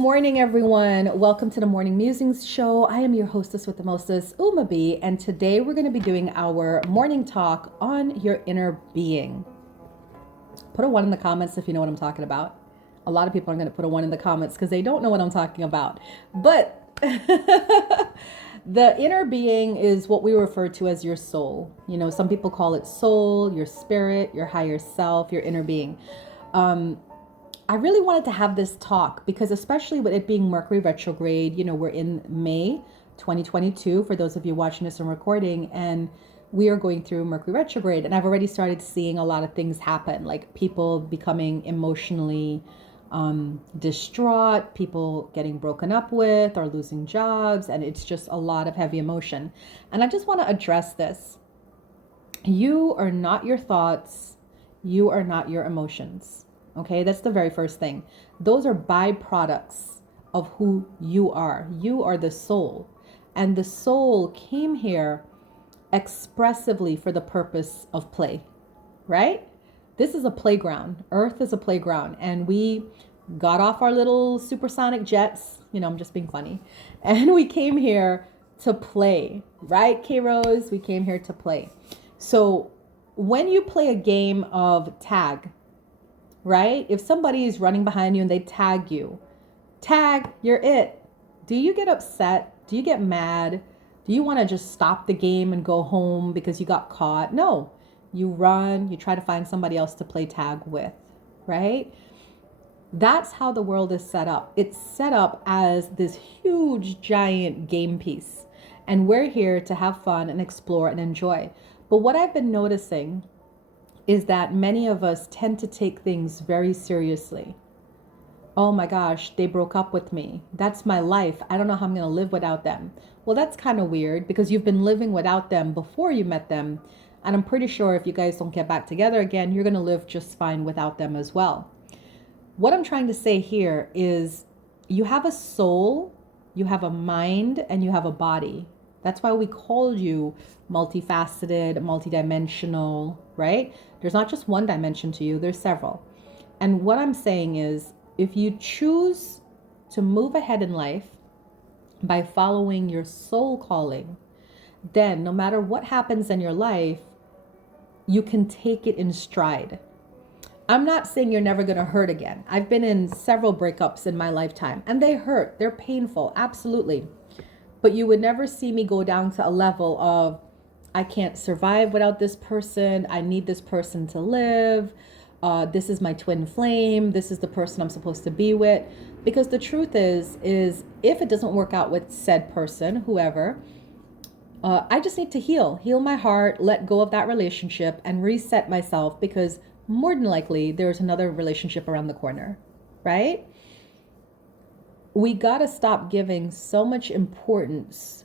morning, everyone. Welcome to the Morning Musings Show. I am your hostess with the mostest, Uma B, and today we're going to be doing our morning talk on your inner being. Put a 1 in the comments if you know what I'm talking about. A lot of people are going to put a 1 in the comments because they don't know what I'm talking about. But the inner being is what we refer to as your soul. You know, some people call it soul, your spirit, your higher self, your inner being. I really wanted to have this talk because especially with it being Mercury Retrograde, you know, we're in May 2022 for those of you watching this and recording, and we are going through Mercury Retrograde, and I've already started seeing a lot of things happen, like people becoming emotionally distraught, people getting broken up with or losing jobs, and it's just a lot of heavy emotion. And I just want to address this. You are not your thoughts. You are not your emotions. Okay, that's the very first thing. Those are byproducts of who you are. You are the soul. And the soul came here expressively for the purpose of play, right? This is a playground. Earth is a playground. And we got off our little supersonic jets. You know, I'm just being funny. And we came here to play, right, K-Rose? We came here to play. So when you play a game of tag, right? If somebody is running behind you and they tag you, you're it. Do you get upset? Do you get mad? Do you want to just stop the game and go home because you got caught? No, you run, you try to find somebody else to play tag with, right? That's how the world is set up. It's set up as this huge, giant game piece. And we're here to have fun and explore and enjoy. But what I've been noticing is that many of us tend to take things very seriously. Oh my gosh, they broke up with me. That's my life. I don't know how I'm going to live without them. Well, that's kind of weird because you've been living without them before you met them. And I'm pretty sure if you guys don't get back together again, you're going to live just fine without them as well. What I'm trying to say here is you have a soul, you have a mind, and you have a body. That's why we call you multifaceted, multidimensional, right? There's not just one dimension to you, there's several. And what I'm saying is, if you choose to move ahead in life by following your soul calling, then no matter what happens in your life, you can take it in stride. I'm not saying you're never going to hurt again. I've been in several breakups in my lifetime, and they hurt. They're painful, absolutely. But you would never see me go down to a level of, I can't survive without this person. I need this person to live. This is my twin flame. This is the person I'm supposed to be with. Because the truth is if it doesn't work out with said person, whoever, I just need to heal my heart, let go of that relationship and reset myself, because more than likely there's another relationship around the corner, right? We got to stop giving so much importance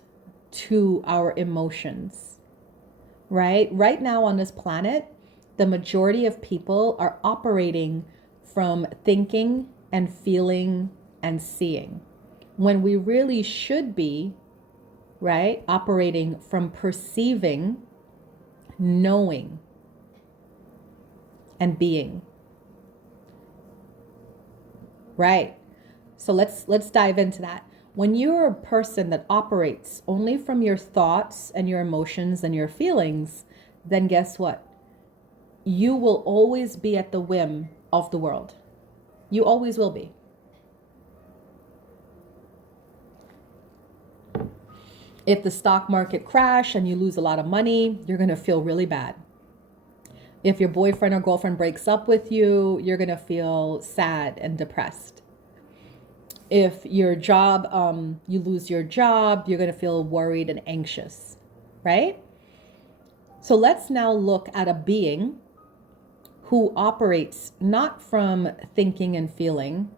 to our emotions, right? Right now on this planet, the majority of people are operating from thinking and feeling and seeing, when we really should be, right, operating from perceiving, knowing, and being, right? So let's dive into that. When you're a person that operates only from your thoughts and your emotions and your feelings, then guess what? You will always be at the whim of the world. You always will be. If the stock market crash and you lose a lot of money, you're going to feel really bad. If your boyfriend or girlfriend breaks up with you, you're going to feel sad and depressed. If your job, you lose your job, you're going to feel worried and anxious, right? So let's now look at a being who operates not from thinking and feeling,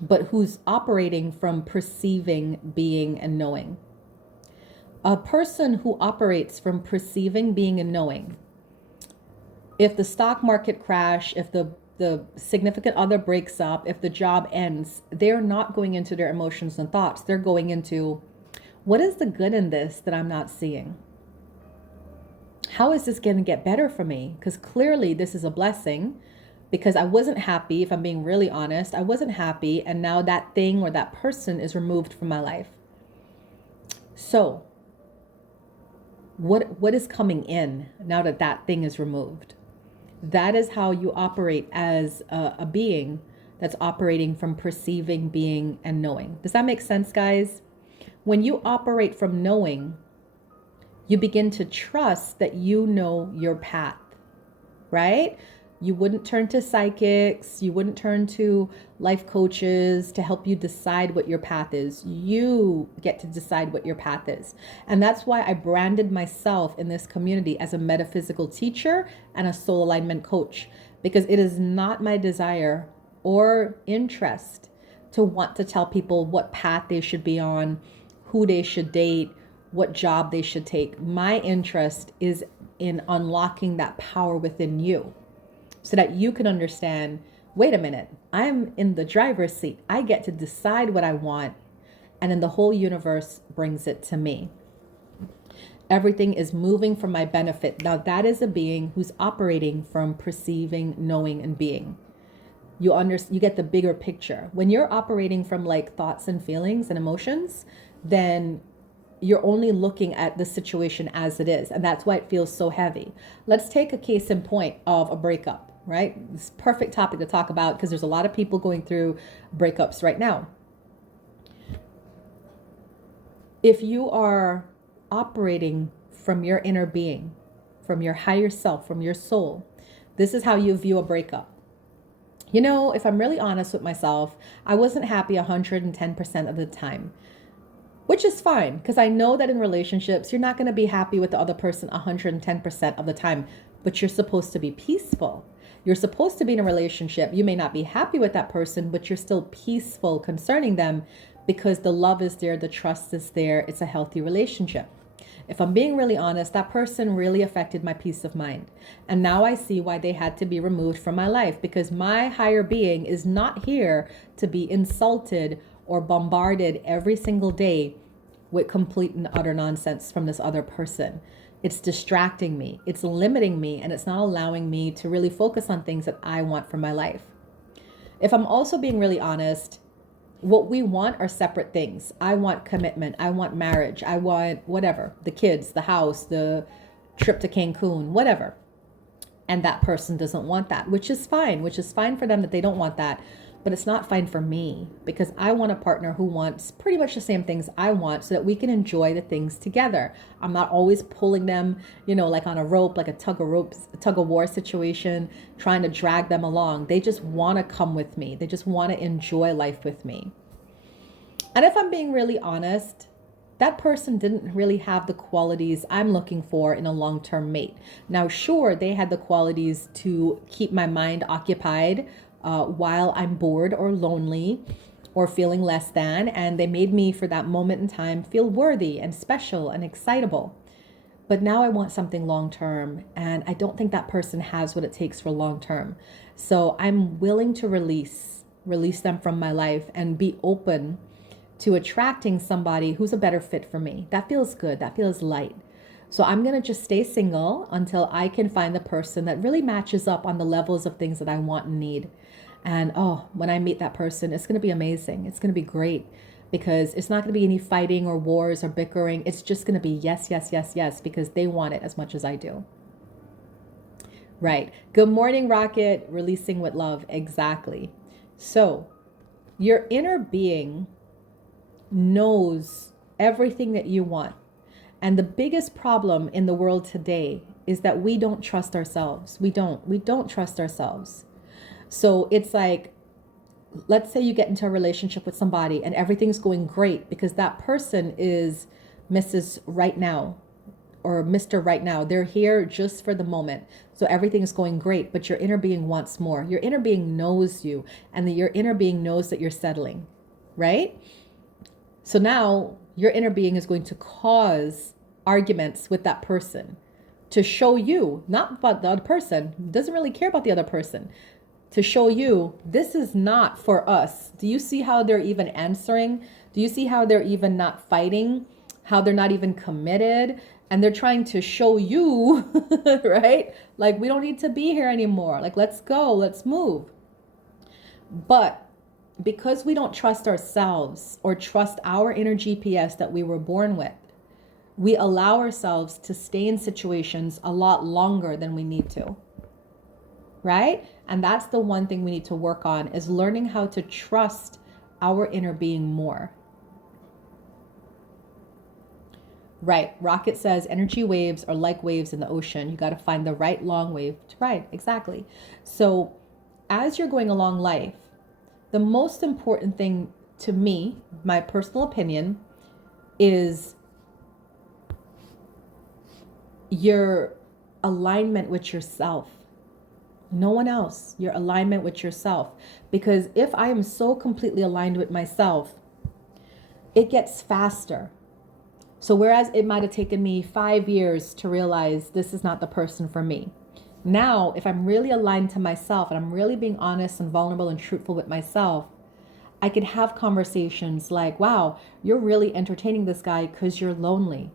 but who's operating from perceiving, being, and knowing. A person who operates from perceiving, being, and knowing. If the stock market crash, if the significant other breaks up, if the job ends, they're not going into their emotions and thoughts. They're going into, what is the good in this that I'm not seeing? How is this going to get better for me? Because clearly this is a blessing. because I wasn't happy. If I'm being really honest, I wasn't happy. And now that thing or that person is removed from my life. So what is coming in now that that thing is removed? That is how you operate as a being that's operating from perceiving, being, and knowing. Does that make sense, guys? When you operate from knowing, you begin to trust that you know your path, right? You wouldn't turn to psychics. You wouldn't turn to life coaches to help you decide what your path is. You get to decide what your path is. And that's why I branded myself in this community as a metaphysical teacher and a soul alignment coach, because it is not my desire or interest to want to tell people what path they should be on, who they should date, what job they should take. My interest is in unlocking that power within you so that you can understand, wait a minute, I'm in the driver's seat. I get to decide what I want, and then the whole universe brings it to me. Everything is moving for my benefit. Now that is a being who's operating from perceiving, knowing, and being. You get the bigger picture. When you're operating from like thoughts and feelings and emotions, then you're only looking at the situation as it is. And that's why it feels so heavy. Let's take a case in point of a breakup, right? It's a perfect topic to talk about because there's a lot of people going through breakups right now. If you are operating from your inner being, from your higher self, from your soul, this is how you view a breakup. You know, if I'm really honest with myself, I wasn't happy 110% of the time. Which is fine, because I know that in relationships, you're not going to be happy with the other person 110% of the time, but you're supposed to be peaceful. You're supposed to be in a relationship. You may not be happy with that person, but you're still peaceful concerning them because the love is there, the trust is there. It's a healthy relationship. If I'm being really honest, that person really affected my peace of mind. And now I see why they had to be removed from my life, because my higher being is not here to be insulted or bombarded every single day with complete and utter nonsense from this other person. It's distracting me, it's limiting me, and it's not allowing me to really focus on things that I want for my life. If I'm also being really honest, what we want are separate things. I want commitment, I want marriage, I want whatever, the kids, the house, the trip to Cancun, whatever. And that person doesn't want that, which is fine for them that they don't want that. But it's not fine for me, because I want a partner who wants pretty much the same things I want so that we can enjoy the things together. I'm not always pulling them, like on a rope, like a tug of war situation, trying to drag them along. They just want to come with me. They just want to enjoy life with me. And if I'm being really honest, that person didn't really have the qualities I'm looking for in a long-term mate. Now, sure, they had the qualities to keep my mind occupied while I'm bored or lonely or feeling less than, and they made me for that moment in time feel worthy and special and excitable. But now I want something long-term, and I don't think that person has what it takes for long-term. So I'm willing to release them from my life and be open to attracting somebody who's a better fit for me. That feels good. That feels light. So I'm going to just stay single until I can find the person that really matches up on the levels of things that I want and need. And when I meet that person, it's going to be amazing. It's going to be great, because it's not going to be any fighting or wars or bickering. It's just going to be yes, yes, yes, yes, because they want it as much as I do. Right. Good morning, Rocket. Releasing with love. Exactly. So your inner being knows everything that you want. And the biggest problem in the world today is that we don't trust ourselves. We don't trust ourselves. So it's like, let's say you get into a relationship with somebody and everything's going great because that person is Mrs. Right Now or Mr. Right Now. They're here just for the moment. So everything is going great, but your inner being wants more. Your inner being knows you, and your inner being knows that you're settling, right? So now your inner being is going to cause arguments with that person to show you, not about the other person, doesn't really care about the other person, to show you this is not for us. Do you see how they're even answering? Do you see how they're even not fighting? How they're not even committed? And they're trying to show you, right? Like, we don't need to be here anymore. Like, let's go, let's move. But because we don't trust ourselves or trust our inner GPS that we were born with, we allow ourselves to stay in situations a lot longer than we need to, right? And that's the one thing we need to work on, is learning how to trust our inner being more. Right. Rocket says energy waves are like waves in the ocean. You got to find the right long wave to ride. Exactly. So as you're going along life, the most important thing to me, my personal opinion, is your alignment with yourself. No one else. Your alignment with yourself. Because if I am so completely aligned with myself, it gets faster. So whereas it might have taken me 5 years to realize this is not the person for me, now if I'm really aligned to myself and I'm really being honest and vulnerable and truthful with myself, I could have conversations like, wow, you're really entertaining this guy because you're lonely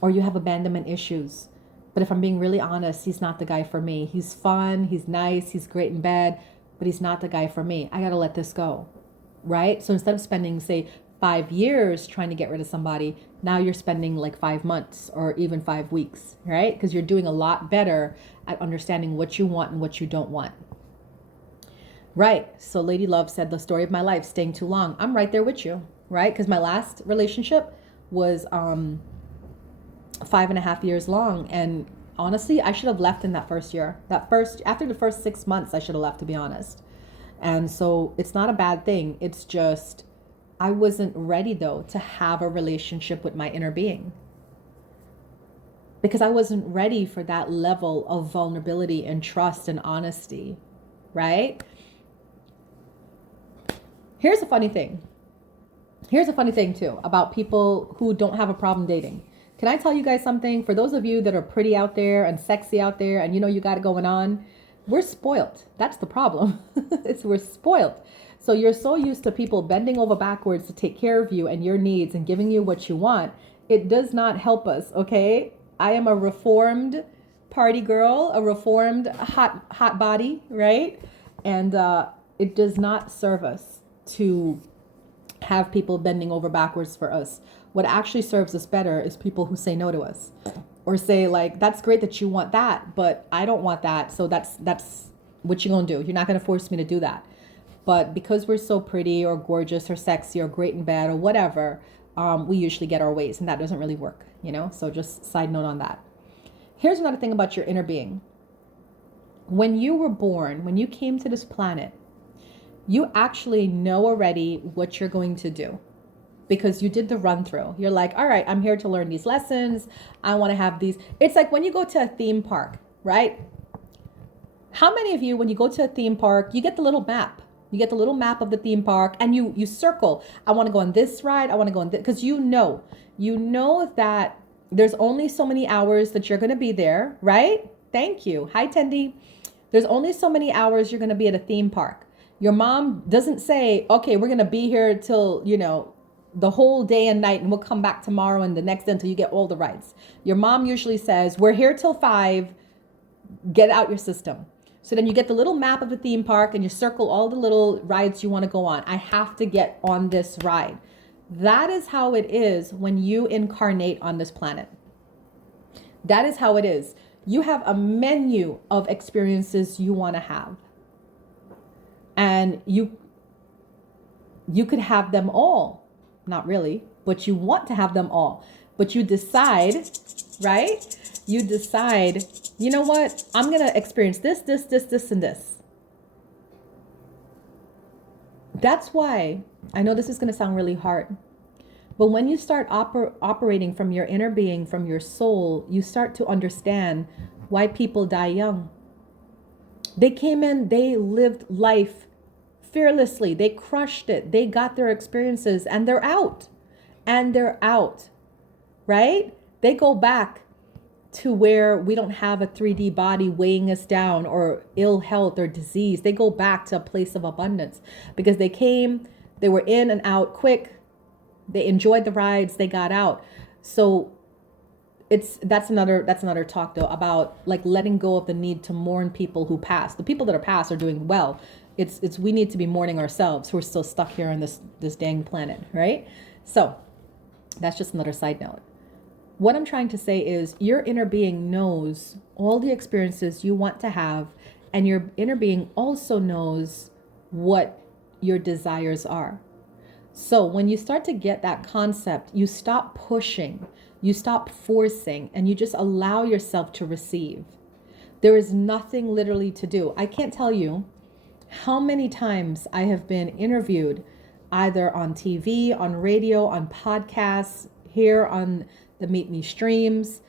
or you have abandonment issues. But if I'm being really honest, he's not the guy for me. He's fun, he's nice, he's great in bed, but he's not the guy for me. I got to let this go, right? So instead of spending, say, 5 years trying to get rid of somebody, now you're spending like 5 months or even 5 weeks, right? Because you're doing a lot better at understanding what you want and what you don't want. Right. So Lady Love said, the story of my life, staying too long. I'm right there with you, right? Because my last relationship was 5.5 years long. And honestly, I should have left in that first year. After the first 6 months, I should have left, to be honest. And so it's not a bad thing. It's just, I wasn't ready though to have a relationship with my inner being, because I wasn't ready for that level of vulnerability and trust and honesty, right? Here's a funny thing too about people who don't have a problem dating. Can I tell you guys something? For those of you that are pretty out there and sexy out there and you know you got it going on, we're spoiled. That's the problem. We're spoiled. So you're so used to people bending over backwards to take care of you and your needs and giving you what you want. It does not help us, okay? I am a reformed party girl, a reformed hot body, right? And it does not serve us to have people bending over backwards for us. What actually serves us better is people who say no to us, or say like, that's great that you want that, but I don't want that. So that's what you're going to do. You're not going to force me to do that. But because we're so pretty or gorgeous or sexy or great in bed or whatever, we usually get our ways, and that doesn't really work, you know? So just side note on that. Here's another thing about your inner being. When you were born, when you came to this planet, you actually know already what you're going to do, because you did the run through. You're like, all right, I'm here to learn these lessons. I want to have these. It's like when you go to a theme park, right? How many of you, when you go to a theme park, you get the little map? You get the little map of the theme park and you circle. I want to go on this ride. I want to go on this, because you know that there's only so many hours that you're going to be there, right? Thank you. Hi, Tendi. There's only so many hours you're going to be at a theme park. Your mom doesn't say, okay, we're going to be here till, the whole day and night, and we'll come back tomorrow and the next day until you get all the rides. Your mom usually says, we're here till 5, get out your system. So then you get the little map of the theme park and you circle all the little rides you want to go on. I have to get on this ride. That is how it is when you incarnate on this planet. That is how it is. You have a menu of experiences you want to have. And you could have them all. Not really, but you want to have them all. But you decide, right? You decide, you know what? I'm going to experience this, and this. That's why, I know this is going to sound really hard, but when you start operating from your inner being, from your soul, you start to understand why people die young. They came in, they lived life fearlessly. They crushed it. They got their experiences and they're out. Right? They go back to where we don't have a 3D body weighing us down or ill health or disease. They go back to a place of abundance because they came, they were in and out quick. They enjoyed the rides, they got out. So that's another talk though, about like letting go of the need to mourn people who passed. The people that are past are doing well. It's we need to be mourning ourselves who are still stuck here on this dang planet, right? So that's just another side note. What I'm trying to say is your inner being knows all the experiences you want to have, and your inner being also knows what your desires are. So when you start to get that concept, you stop pushing, you stop forcing, and you just allow yourself to receive. There is nothing literally to do. I can't tell you how many times I have been interviewed either on TV, on radio, on podcasts, here on the Meet Me streams.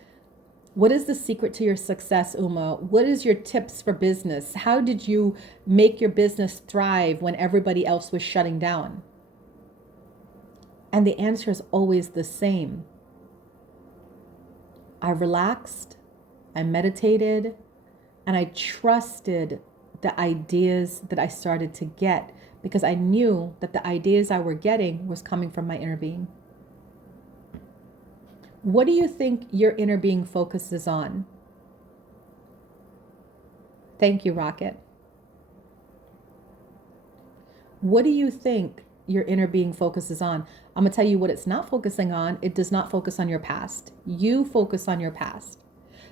What is the secret to your success, Uma? What is your tips for business? How did you make your business thrive when everybody else was shutting down? And the answer is always the same. I relaxed, I meditated, and I trusted the ideas that I started to get, because I knew that the ideas I were getting was coming from my inner being. What do you think your inner being focuses on? Thank you, Rocket. What do you think your inner being focuses on? I'm going to tell you what it's not focusing on. It does not focus on your past. You focus on your past.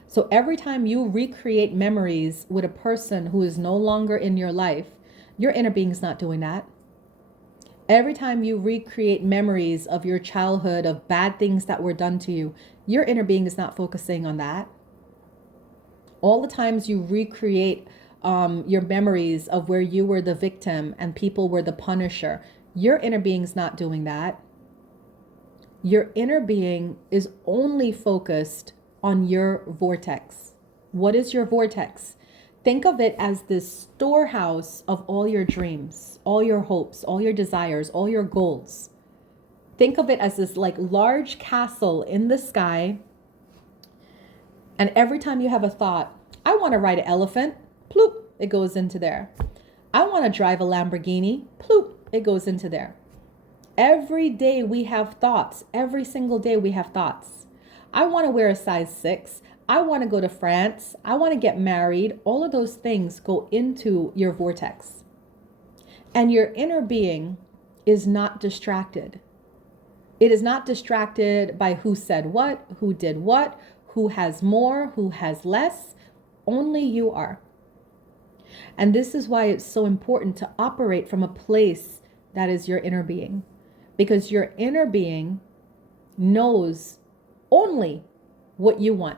So every time you recreate memories with a person who is no longer in your life, your inner being is not doing that. Every time you recreate memories of your childhood, of bad things that were done to you, your inner being is not focusing on that. All the times you recreate your memories of where you were the victim and people were the punisher, your inner being is not doing that. Your inner being is only focused on your vortex. What is your vortex? Think of it as this storehouse of all your dreams, all your hopes, all your desires, all your goals. Think of it as this like large castle in the sky. And every time you have a thought, I want to ride an elephant, ploop, it goes into there. I want to drive a Lamborghini, ploop, it goes into there. Every day we have thoughts. Every single day we have thoughts. I want to wear a size 6. I want to go to France. I want to get married. All of those things go into your vortex. And your inner being is not distracted. It is not distracted by who said what, who did what, who has more, who has less. Only you are. And this is why it's so important to operate from a place that is your inner being. Because your inner being knows only what you want.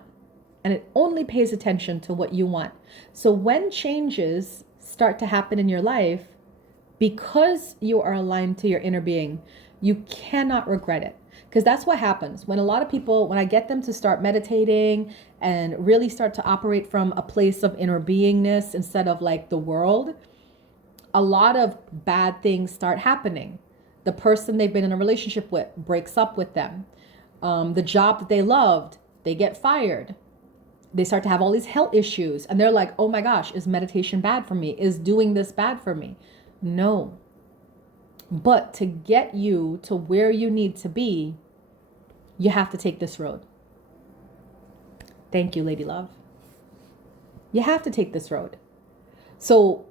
And it only pays attention to what you want. So when changes start to happen in your life, because you are aligned to your inner being, you cannot regret it. Because that's what happens when a lot of people, when I get them to start meditating and really start to operate from a place of inner beingness instead of like the world, a lot of bad things start happening. The person they've been in a relationship with breaks up with them. The job that they loved, they get fired. They start to have all these health issues and they're like, oh my gosh, is meditation bad for me? Is doing this bad for me? No. But to get you to where you need to be, you have to take this road. Thank you, Lady Love. You have to take this road. So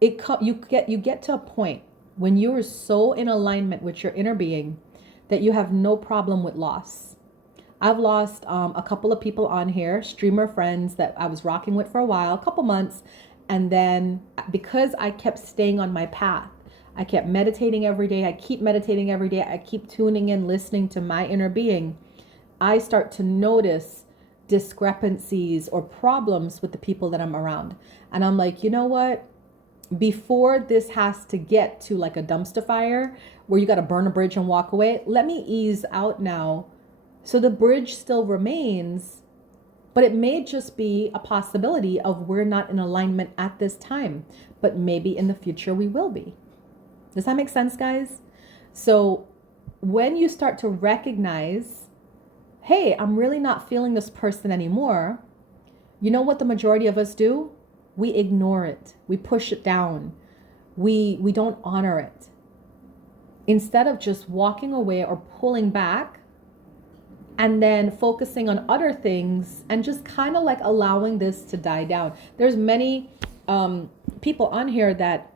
you get to a point when you are so in alignment with your inner being that you have no problem with loss. I've lost a couple of people on here, streamer friends that I was rocking with for a while, a couple months. And then because I kept staying on my path, I kept meditating every day. I keep meditating every day. I keep tuning in, listening to my inner being. I start to notice discrepancies or problems with the people that I'm around. And I'm like, you know what? Before this has to get to like a dumpster fire where you got to burn a bridge and walk away, let me ease out now. So the bridge still remains, but it may just be a possibility of we're not in alignment at this time, but maybe in the future we will be. Does that make sense, guys? So when you start to recognize, hey, I'm really not feeling this person anymore, you know what the majority of us do? We ignore it. We push it down. We don't honor it. Instead of just walking away or pulling back, and then focusing on other things and just kind of like allowing this to die down. There's many people on here that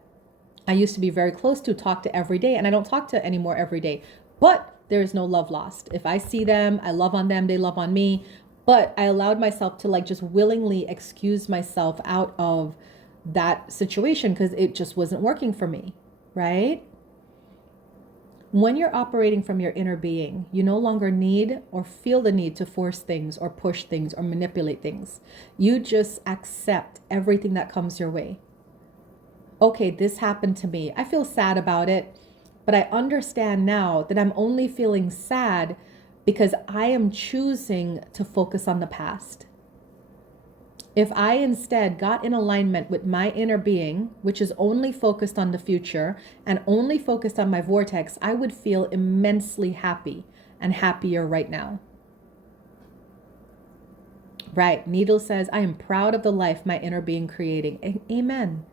I used to be very close to, talk to every day, and I don't talk to anymore every day. But there is no love lost. If I see them, I love on them, they love on me. But I allowed myself to like just willingly excuse myself out of that situation because it just wasn't working for me, right? When you're operating from your inner being, you no longer need or feel the need to force things or push things or manipulate things. You just accept everything that comes your way. Okay, this happened to me. I feel sad about it, but I understand now that I'm only feeling sad because I am choosing to focus on the past. If I instead got in alignment with my inner being, which is only focused on the future and only focused on my vortex, I would feel immensely happy and happier right now. Right. Needle says, I am proud of the life my inner being creating. Amen.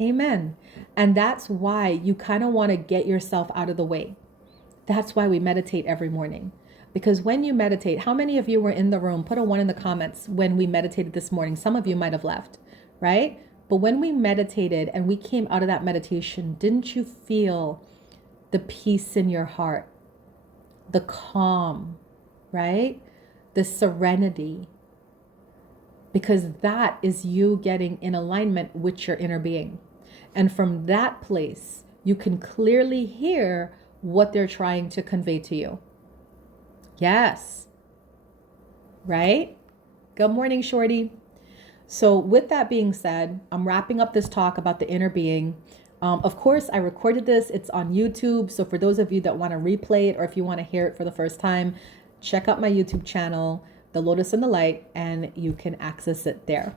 Amen. And that's why you kind of want to get yourself out of the way. That's why we meditate every morning. Because when you meditate, how many of you were in the room? Put a 1 in the comments when we meditated this morning. Some of you might have left, right? But when we meditated and we came out of that meditation, didn't you feel the peace in your heart, the calm, right? The serenity? Because that is you getting in alignment with your inner being. And from that place, you can clearly hear what they're trying to convey to you. Yes. Right? Good morning, Shorty. So with that being said, I'm wrapping up this talk about the inner being. Of course, I recorded this. It's on YouTube. So for those of you that want to replay it, or if you want to hear it for the first time, check out my YouTube channel, The Lotus and the Light, and you can access it there.